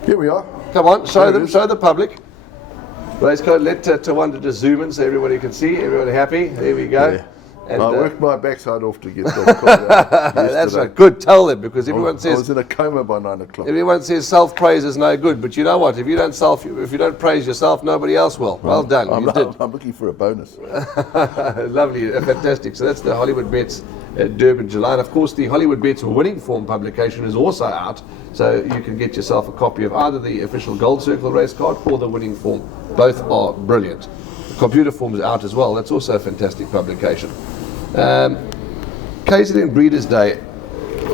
Here we are. Come on, show There it them, is. show the public. Race card, let Tawanda just zoom in so everybody can see. Everybody happy? There we go. Yeah. And, I worked my backside off to get those cards out that's yesterday. right. Good. Tell them, because everyone I was says in a coma by 9 o'clock. everyone says self-praise is no good. But you know what? If you don't praise yourself, nobody else will. Well done. You did. I'm looking for a bonus. Lovely, fantastic. So that's the Hollywood Bets Durban July. And of course, the Hollywood Bets winning form publication is also out. So you can get yourself a copy of either the official Gold Circle race card or the winning form. Both are brilliant. The computer form is out as well. That's also a fantastic publication. KZN Breeders Day,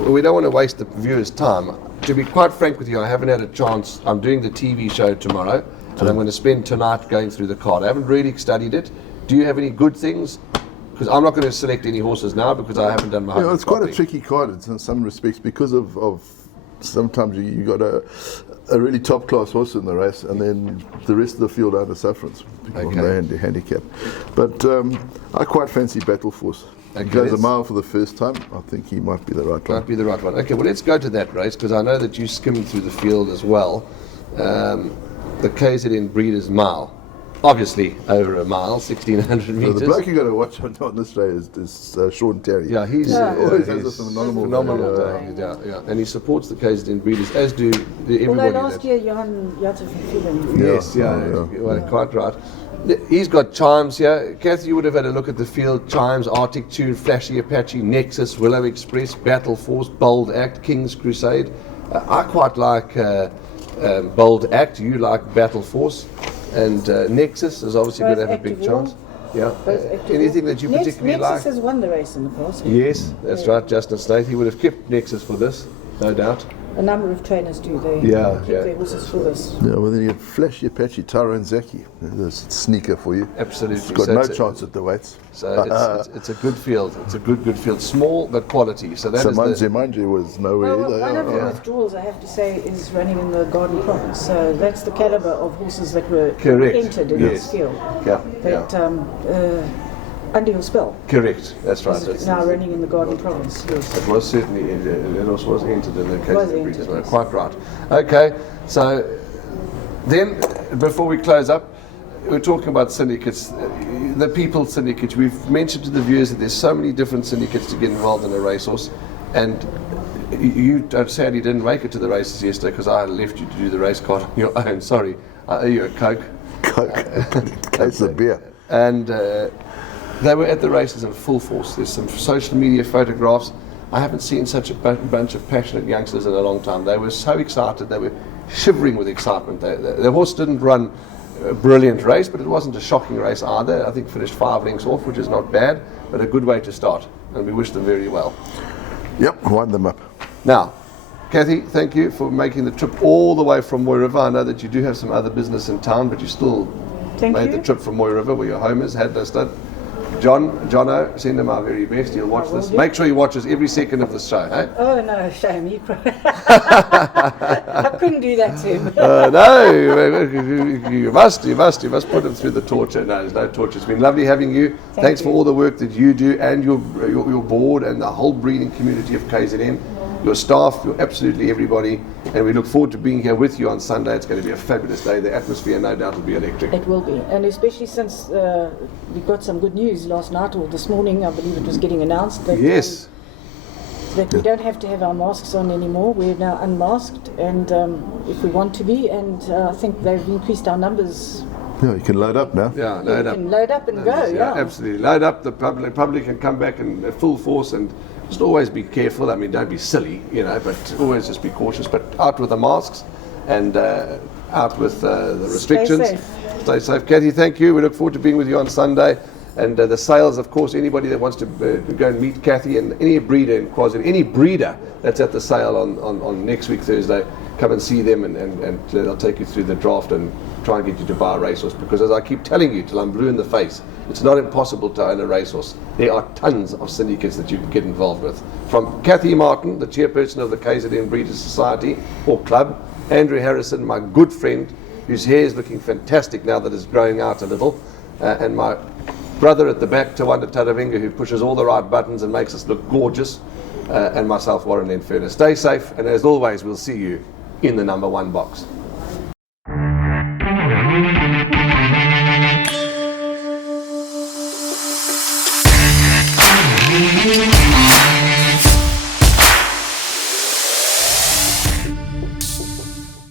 we don't want to waste the viewers' time. To be quite frank with you, I haven't had a chance. I'm doing the TV show tomorrow, and I'm going to spend tonight going through the card. I haven't really studied it. Do you have any good things? Because I'm not going to select any horses now because I haven't done my homework. It's quite properly. a tricky card in some respects because of sometimes you got a really top class horse in the race, and then the rest of the field under sufferance on the handicap. But I quite fancy Battle Force. He goes a mile for the first time. I think he might be the right one. Might be the right one. Okay, well, let's go to that race because I know that you skimmed through the field as well. The KZN Breeders Mile. obviously over a mile, 1,600 So meters. the bloke you got to watch on this day is Sean Terry. Yeah, he's always has he's a phenomenal day. Yeah, and he supports the KZN Breeders, as do everybody. Although last that- year Johan Jatte van Vulen. Yes, well, quite right. He's got chimes here. Cathy, you would have had a look at the field. Chimes, Arctic Tune, Flashy Apache, Nexus, Willow Express, Battle Force, Bold Act, King's Crusade. I quite like Bold Act. You like Battle Force. And Nexus is obviously going to have a big chance. Yeah. Anything that you particularly like? Nexus has won the race in the past. Yes, that's right. Justin State. He would have kept Nexus for this, no doubt. A number of trainers do. They keep their horses for this. Yeah, well then you have Flashy Apache, Tyrone Zaki. There's a sneaker for you. Absolutely. It's got So no it's a- chance at the weights. So it's a good field. It's a good field. Small but quality. So that is Manji was nowhere Well, either. one of the withdrawals, I have to say, is running in the Garden Province. So that's the caliber of horses that were Correct. entered in this field. Yeah, But under your spell correct. That's right. is That's, now running in the Garden Province. Yes. it was certainly it also was entered in the Was KZN Breeders. entered, yes. Quite right. Okay, so then before we close up, we're talking about syndicates, the people syndicates. We've mentioned to the viewers that there's so many different syndicates to get involved in a racehorse, and you sadly didn't make it to the races yesterday because I left you to do the race card on your own. Sorry, I owe you a Coke. Coke, case of beer. And they were at the races in full force. There's some social media photographs. I haven't seen such a bunch of passionate youngsters in a long time. They were so excited. They were shivering with excitement. The horse didn't run a brilliant race, but it wasn't a shocking race either. I think finished 5 lengths off, which is not bad, but a good way to start. And we wish them very well. Yep, wind them up. Now, Cathy, thank you for making the trip all the way from Moy River. I know that you do have some other business in town, but you still made the trip from Moy River, where your home is, Hadlow Stud. Jono, send him our very best. He'll watch this. Make sure he watches every second of the show. Eh? Oh no, shame. I couldn't do that to him. No, you must put him through the torture. No, there's no torture. It's been lovely having you. Thanks for all the work that you do, and your board and the whole breeding community of KZN. Your staff, your absolutely everybody, and we look forward to being here with you on Sunday. It's going to be a fabulous day. The atmosphere, no doubt, will be electric. It will be, and especially since we got some good news last night or this morning. I believe it was getting announced that Yes. that we don't have to have our masks on anymore. We're now unmasked, and if we want to be, and I think they've increased our numbers. Yeah, you can load up now. Yeah, You load up. can load up and go. Yeah. Absolutely. Load up. The public can come back in full force, and just always be careful. I mean, don't be silly, but always just be cautious. But out with the masks and out with the restrictions. Stay safe. Cathy, thank you. We look forward to being with you on Sunday. And the sales, of course, anybody that wants to go and meet Cathy, and any breeder in KwaZulu, any breeder that's at the sale on next week, Thursday, come and see them, and they'll take you through the draft and try and get you to buy a racehorse. Because as I keep telling you till I'm blue in the face, it's not impossible to own a racehorse. There are tons of syndicates that you can get involved with. From Cathy Martin, the chairperson of the KZN Breeders Society or Club, Andrew Harrison, my good friend, whose hair is looking fantastic now that it's growing out a little, and my brother at the back, Tawanda Taravinga, who pushes all the right buttons and makes us look gorgeous, and myself, Warren Lenferna. Stay safe, and as always, we'll see you in the number 1 box.